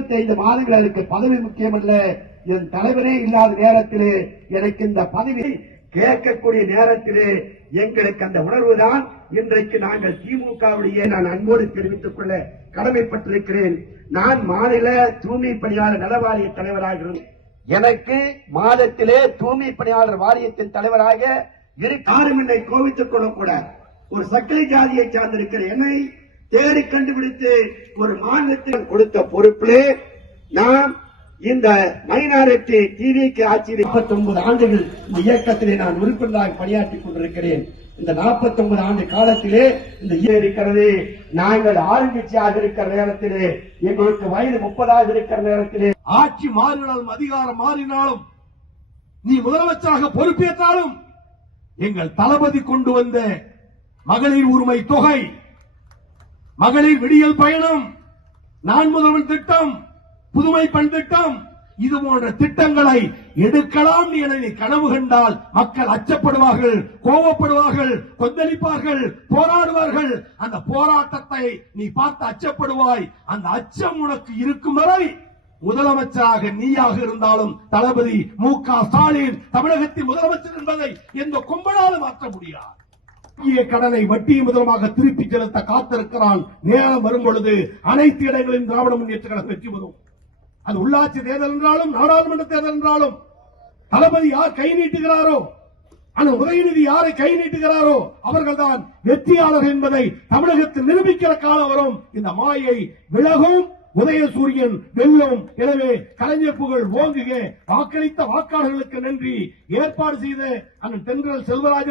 25 மாதங்கள் எனக்கு பதவி முக்கியமல்ல, என் தலைவரே இல்லாத நேரத்திலே எனக்கு இந்த பதவி கேட்கக்கூடிய நேரத்திலே எங்களுக்கு அந்த உணர்வுதான் இன்றைக்கு நாங்கள் திமுகவுடைய நான் அன்போடு தெரிவித்துக் கொள்ள கடமைப்பட்டிருக்கிறேன். நான் மாநில தூய்மை பணியாளர் நல வாரிய தலைவராக இருந்தேன். எனக்கு மாதத்திலே தூய்மை பணியாளர் வாரியத்தின் தலைவராக யாரும் என்னை கோவித்துக் கொள்ளக்கூடாது. ஒரு சக்கரை ஜாதியை சார்ந்திருக்கிற என்னை தேடி கண்டுபிடித்து ஒரு மாநிலத்தில் கொடுத்த பொறுப்பிலே நாம் இந்த மைனாரிட்டி டிவிக்கு ஆட்சியில் 49 ஆண்டுகள் இந்த இயக்கத்திலே நான் உறுப்பினராக பணியாற்றிக் கொண்டிருக்கிறேன். இந்த 49 ஆண்டு காலத்திலே இந்த இருக்கிறது. நாங்கள் ஆளுங்கட்சியாக இருக்கிற நேரத்திலே எங்களுக்கு வயது 30 இருக்கிற நேரத்திலே ஆட்சி மாறினாலும் அதிகாரம் மாறினாலும் நீ முதலமைச்சராக பொறுப்பேற்றாலும் எங்கள் தளபதி கொண்டு வந்த மகளிர் உரிமை தொகை, மகளிர் விடியல் பயணம், நான் முதல்வன் திட்டம், புதுமை பெண் திட்டம், இது போன்ற திட்டங்களை எடுக்கலாம் என நீ கனவு கண்டால் மக்கள் அச்சப்படுவார்கள், கோபப்படுவார்கள், கொந்தளிப்பார்கள், போராடுவார்கள். அந்த போராட்டத்தை நீ பார்த்து அச்சப்படுவாய். அந்த அச்சம் உனக்கு இருக்கும் வரை முதலமைச்சராக நீயாக இருந்தாலும் தளபதி மு.க. ஸ்டாலின் தமிழகத்தின் முதலமைச்சர் என்பதை எந்த கொம்பனாலும் மாற்ற முடியாது. கடனை வட்டியை முதலமாக திருப்பி செலுத்த காத்திருக்கிறான். நேரம் வரும் பொழுது அனைத்து இடங்களிலும் திராவிட முன்னேற்ற கழகம் வெற்றி பெறும். அது உள்ளாட்சி தேர்தல் என்றாலும் நாடாளுமன்ற தேர்தல் என்றாலும் தளபதி யார் கை நீட்டுகிறாரோ, அந்த உதயநிதி யாரை கை நீட்டுகிறாரோ அவர்கள்தான் வெற்றியாளர் என்பதை தமிழகத்தில் நிரூபிக்கிற காலம் வரும். இந்த மாயை விலகும், உதயசூரியன் வெல்லும். எனவே கலைஞர் புகழ் ஓங்குக. வாக்களித்த வாக்காளர்களுக்கு நன்றி. ஏற்பாடு செய்த அண்ணன் தென்றல் செல்வராஜ்